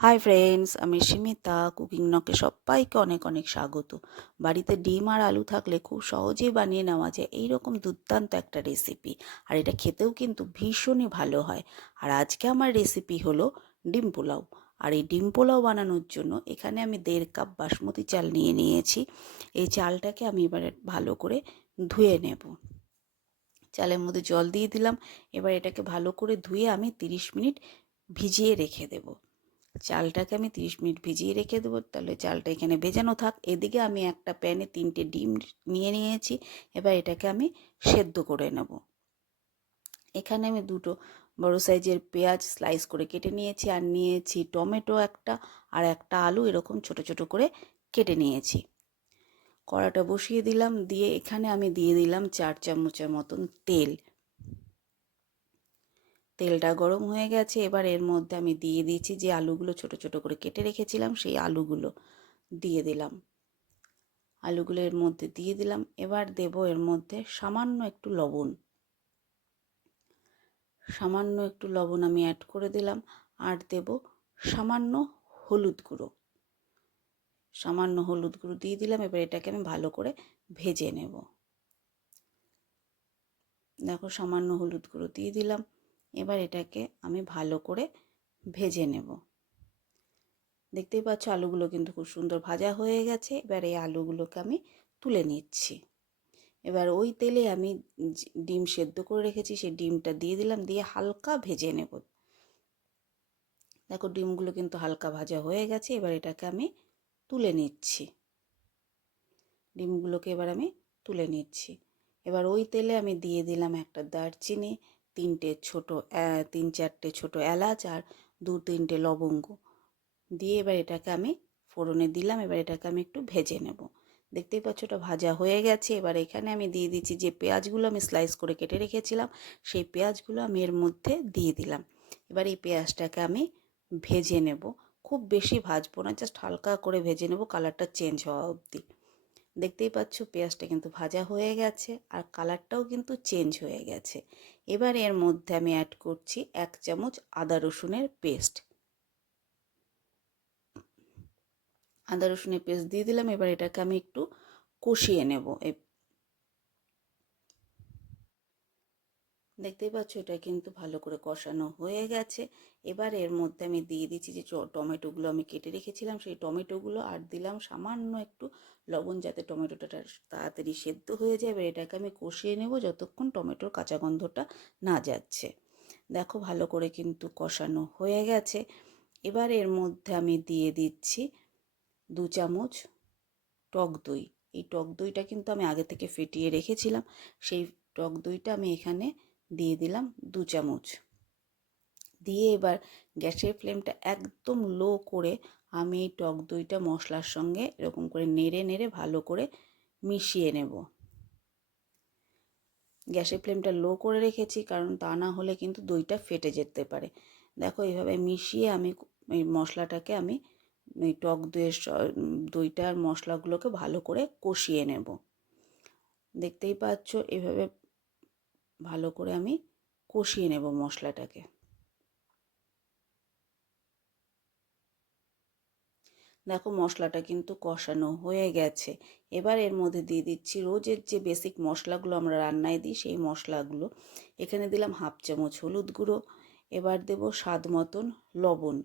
Hi friends, আমি সিমিতা cooking নকে সবাইকে অনেক অনেক স্বাগত। বাড়িতে ডিম আর আলু থাকলে খুব সহজেই বানিয়ে নেওয়া যায় এইরকম দুর্দান্ত একটা রেসিপি। আর এটা খেতেও কিন্তু ভীষণই ভালো হয়। আর আজকে আমার রেসিপি হলো ডিম পোলাও। আর এই ডিম পোলাও বানানোর জন্য এখানে আমি 1.5 কাপ বাসমতি চাল নিয়ে নিয়েছি। এই চালটাকে আমি এবারে ভালো করে ধুয়ে নেব। চালের মধ্যে জল দিয়ে দিলাম। এবার এটাকে ভালো করে ধুয়ে আমি 30 মিনিট ভিজিয়ে রেখে দেবো। চালটাকে আমি 30 মিনিট ভিজিয়ে রেখে দেবো। তাহলে চালটা এখানে ভেজানো থাক। এদিকে আমি একটা প্যানে 3টে ডিম নিয়ে নিয়েছি। এবার এটাকে আমি সেদ্ধ করে নেব। এখানে আমি 2টো বড় সাইজের পেঁয়াজ স্লাইস করে কেটে নিয়েছি, আর নিয়েছি টমেটো একটা, আর একটা আলু এরকম ছোট ছোট করে কেটে নিয়েছি। কড়াটা বসিয়ে দিলাম, দিয়ে এখানে আমি দিয়ে দিলাম 4 চামচের মতন তেল। তেলটা গরম হয়ে গেছে। এবার এর মধ্যে আমি দিয়ে দিয়েছি যে আলুগুলো ছোট ছোট করে কেটে রেখেছিলাম, সেই আলুগুলো দিয়ে দিলাম। আলুগুলো এর মধ্যে দিয়ে দিলাম। এবার দেব এর মধ্যে সামান্য একটু লবণ। সামান্য একটু লবণ আমি অ্যাড করে দিলাম। আর দেব সামান্য হলুদ গুঁড়ো। সামান্য হলুদ গুঁড়ো দিয়ে দিলাম। এবার এটাকে আমি ভালো করে ভেজে নেব। দেখো, সামান্য হলুদ গুঁড়ো দিয়ে দিলাম। এবার এটাকে আমি ভালো করে ভেজে নেব। দেখতেই পাচ্ছ আলুগুলো কিন্তু খুব সুন্দর ভাজা হয়ে গেছে। এবার এই আলুগুলোকে আমি তুলে নিচ্ছি। এবার ওই তেলে আমি ডিম সেদ্ধ করে রেখেছি, সেই ডিমটা দিয়ে দিলাম, দিয়ে হালকা ভেজে নেব। দেখো, ডিমগুলো কিন্তু হালকা ভাজা হয়ে গেছে। এবার এটাকে আমি তুলে নিচ্ছি। ডিমগুলোকে এবার আমি তুলে নিচ্ছি। এবার ওই তেলে আমি দিয়ে দিলাম একটা দারচিনি, 3-4টে ছোট এলাচ, আর 2-3টে লবঙ্গ দিয়ে এবার এটাকে আমি ফোড়নে দিলাম। এবার এটাকে আমি একটু ভেজে নেব। দেখতেই পাচ্ছ ওটা ভাজা হয়ে গেছে। এবার এখানে আমি দিয়ে দিচ্ছি যে পেঁয়াজগুলো আমি স্লাইস করে কেটে রেখেছিলাম, সেই পেঁয়াজগুলো আমি এর মধ্যে দিয়ে দিলাম। এবার এই পেঁয়াজটাকে আমি ভেজে নেব। খুব বেশি ভাজবো না, জাস্ট হালকা করে ভেজে নেব, কালারটা চেঞ্জ হওয়া অবধি। দেখতেই পাচ্ছ পেঁয়াজটা কিন্তু ভাজা হয়ে গেছে, আর কালারটাও কিন্তু চেঞ্জ হয়ে গেছে। এবার এর মধ্যে আমি অ্যাড করছি 1 চামচ আদা রসুনের পেস্ট। আদা রসুনের পেস্ট দিয়ে দিলাম। এবার এটাকে আমি একটু কষিয়ে নেব। দেখতেই পাচ্ছ এটা কিন্তু ভালো করে কষানো হয়ে গেছে। এবার এর মধ্যে আমি দিয়ে দিচ্ছি যে টমেটোগুলো আমি কেটে রেখেছিলাম, সেই টমেটোগুলো, আর দিলাম সামান্য একটু লবণ, যাতে টমেটোটা তাড়াতাড়ি সেদ্ধ হয়ে যায়। এবার এটাকে আমি কষিয়ে নেব যতক্ষণ টমেটোর কাঁচা গন্ধটা না যাচ্ছে। দেখো, ভালো করে কিন্তু কষানো হয়ে গেছে। এবার এর মধ্যে আমি দিয়ে দিচ্ছি 2 চামচ টক দই। এই টক দইটা কিন্তু আমি আগে থেকে ফেটিয়ে রেখেছিলাম। সেই টক দইটা আমি এখানে দিয়ে দিলাম 2 চামচ। দিয়ে এবার গ্যাসের ফ্লেমটা একদম লো করে আমি এই টক দইটা মশলার সঙ্গে এরকম করে নেড়ে নেড়ে ভালো করে মিশিয়ে নেব। গ্যাসের ফ্লেমটা লো করে রেখেছি, কারণ তা না হলে কিন্তু দইটা ফেটে যেতে পারে। দেখো, এইভাবে মিশিয়ে আমি এই মশলাটাকে আমি এই টক দইটার মশলাগুলোকে ভালো করে কষিয়ে নেব। দেখতেই পাচ্ছ এভাবে ভালো করে আমি কষিয়ে নেব মশলাটাকে। দেখো, মশলাটা কিন্তু কষানো হয়ে গেছে। এবার এর মধ্যে দিয়ে দিচ্ছি রোজের যে বেসিক মশলাগুলো আমরা রান্নায় দিই, সেই মশলাগুলো। এখানে দিলাম 1/2 চামচ হলুদ গুঁড়ো। এবার দেব স্বাদ মতন লবণ।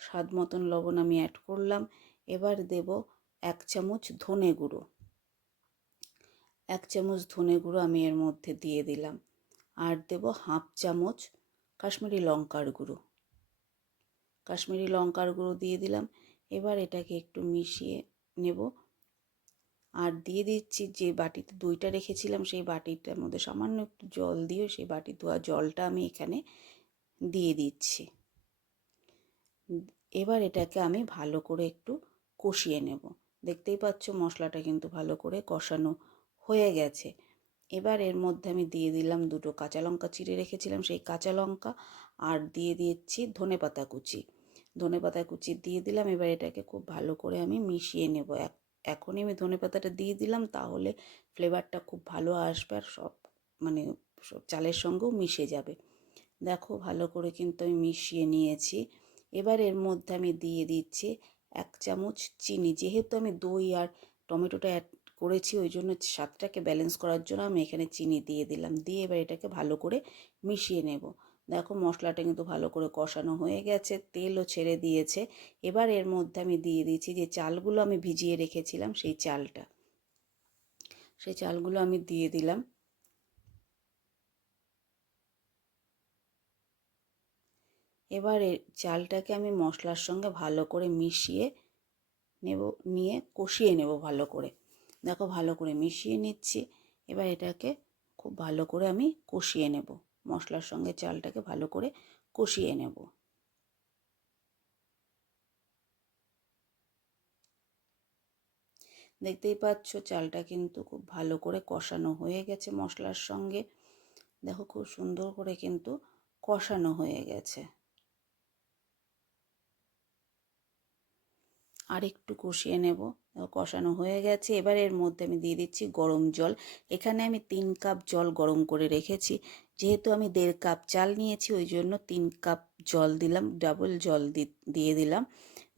স্বাদ মতন লবণ আমি অ্যাড করলাম। এবার দেব 1 চামচ ধনে গুঁড়ো। 1 চামচ ধনে গুঁড়ো আমি এর মধ্যে দিয়ে দিলাম। আর দেব 1/2 চামচ কাশ্মীরি লঙ্কার গুঁড়ো। কাশ্মীরি লঙ্কার গুঁড়ো দিয়ে দিলাম। এবার এটাকে একটু মিশিয়ে নেব। আর দিয়ে দিচ্ছি যে বাটিতে দইটা রেখেছিলাম, সেই বাটিটার মধ্যে সামান্য একটু জল দিয়ে সেই বাটি ধোয়া জলটা আমি এখানে দিয়ে দিচ্ছি। এবার এটাকে আমি ভালো করে একটু কষিয়ে নেব। দেখতেই পাচ্ছ মশলাটা কিন্তু ভালো করে কষানো হয়ে গেছে। এবার এর মধ্যে আমি দিয়ে দিলাম 2টো কাঁচা লঙ্কা চিড়ে রেখেছিলাম, সেই কাঁচা লঙ্কা, আর দিয়ে দিচ্ছি ধনেপাতা কুচি। ধনেপাতা কুচি দিয়ে দিলাম। এবার এটাকে খুব ভালো করে আমি মিশিয়ে নেব। এখনই আমি ধনেপাতাটা দিয়ে দিলাম, তাহলে ফ্লেভারটা খুব ভালো আসবে, আর সব মানে সব চালের সঙ্গেও মিশে যাবে। দেখো, ভালো করে কিন্তু আমি মিশিয়ে নিয়েছি। এবার এর মধ্যে আমি দিয়ে দিচ্ছি 1 চামচ চিনি। যেহেতু আমি দই আর টমেটোটা অ্যাড করেছি ওই জন্য স্বাদটাকে ব্যালেন্স করার জন্য আমি এখানে চিনি দিয়ে দিলাম। দিয়ে এবার এটাকে ভালো করে মিশিয়ে নেব। দেখো মশলাটা কিন্তু ভালো করে কষানো হয়ে গেছে, তেলও ছেড়ে দিয়েছে। এবার এর মধ্যে আমি দিয়ে দিচ্ছি যে চালগুলো আমি ভিজিয়ে রেখেছিলাম সেই চালগুলো আমি দিয়ে দিলাম। এবার চালটাকে আমি মশলার সঙ্গে ভালো করে কষিয়ে নেব ভালো করে। দেখো ভালো করে মিশিয়ে নিচ্ছি। এবার এটাকে খুব ভালো করে আমি কষিয়ে নেব, মশলার সঙ্গে চালটাকে ভালো করে কষিয়ে নেব। দেখতেই পাচ্ছ চালটা কিন্তু খুব ভালো করে কষানো হয়ে গেছে মশলার সঙ্গে। দেখো খুব সুন্দর করে কিন্তু কষানো হয়ে গেছে। আর একটু কষিয়ে নেব। কষানো হয়ে গেছে। এবার এর মধ্যে আমি দিয়ে দিচ্ছি গরম জল। এখানে আমি 3 কাপ জল গরম করে রেখেছি। যেহেতু আমি 1.5 কাপ চাল নিয়েছি ওই জন্য 3 কাপ জল দিলাম, ডাবল জল দিয়ে দিলাম।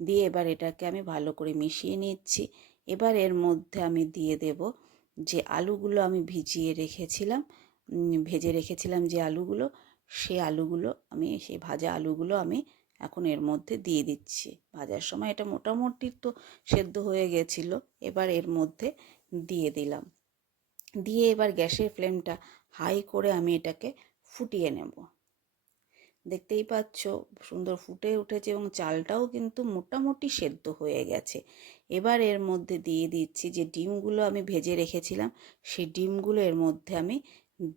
দিয়ে এবার এটাকে আমি ভালো করে মিশিয়ে নিচ্ছি। এবার এর মধ্যে আমি দিয়ে দেব যে আলুগুলো আমি ভেজে রেখেছিলাম যে আলুগুলো, সেই ভাজা আলুগুলো আমি এখন এর মধ্যে দিয়ে দিচ্ছি। ভাজার সময় এটা মোটামুটি তো সেদ্ধ হয়ে গেছিলো। এবার এর মধ্যে দিয়ে দিলাম। দিয়ে এবার গ্যাসের ফ্লেমটা হাই করে আমি এটাকে ফুটিয়ে নেব। দেখতেই পাচ্ছ সুন্দর ফুটে উঠেছে এবং চালটাও কিন্তু মোটামুটি সেদ্ধ হয়ে গেছে। এবার এর মধ্যে দিয়ে দিচ্ছি যে ডিমগুলো আমি ভেজে রেখেছিলাম, সেই ডিমগুলো এর মধ্যে আমি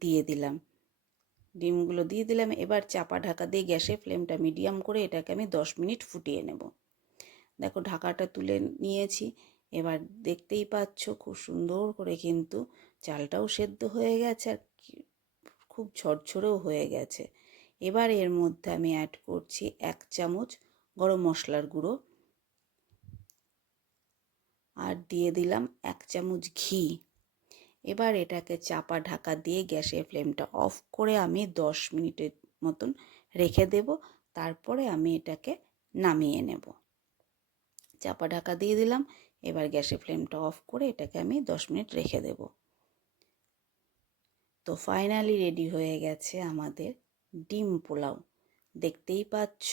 দিয়ে দিলাম। এবার চাপা ঢাকা দিয়ে গ্যাসের ফ্লেমটা মিডিয়াম করে এটাকে আমি 10 মিনিট ফুটিয়ে নেব। দেখো ঢাকাটা তুলে নিয়েছি। এবার দেখতেই পাচ্ছ খুব সুন্দর করে কিন্তু চালটাও সেদ্ধ হয়ে গেছে আর খুব ঝরঝরেও হয়ে গেছে। এবার এর মধ্যে আমি অ্যাড করছি 1 চামচ গরম মশলার গুঁড়ো আর দিয়ে দিলাম 1 চামচ ঘি। এবার এটাকে চাপা ঢাকা দিয়ে গ্যাসের ফ্লেমটা অফ করে আমি 10 মিনিটের মতন রেখে দেব। তারপরে আমি এটাকে নামিয়ে নেব। চাপা ঢাকা দিয়ে দিলাম। এবার গ্যাসের ফ্লেমটা অফ করে এটাকে আমি 10 মিনিট রেখে দেব। তো ফাইনালি রেডি হয়ে গেছে আমাদের ডিম পোলাও। দেখতেই পাচ্ছ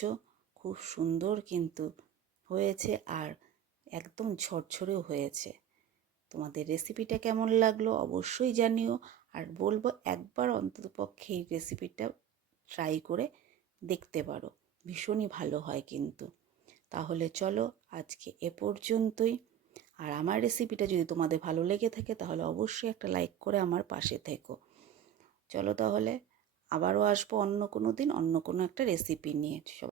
খুব সুন্দর কিন্তু হয়েছে আর একদম ঝরঝরেও হয়েছে। তোমাদের রেসিপিটা কেমন লাগলো অবশ্যই জানিও। আর বলবো একবার অন্ততপক্ষে এই রেসিপিটা ট্রাই করে দেখতে পারো, ভীষণই ভালো হয় কিন্তু। তাহলে চলো আজকে এ পর্যন্তই। আর আমার রেসিপিটা যদি তোমাদের ভালো লেগে থাকে তাহলে অবশ্যই একটা লাইক করে আমার পাশে থেকো। চলো তাহলে আবারও আসবো অন্য কোনো দিন অন্য কোনো একটা রেসিপি নিয়ে।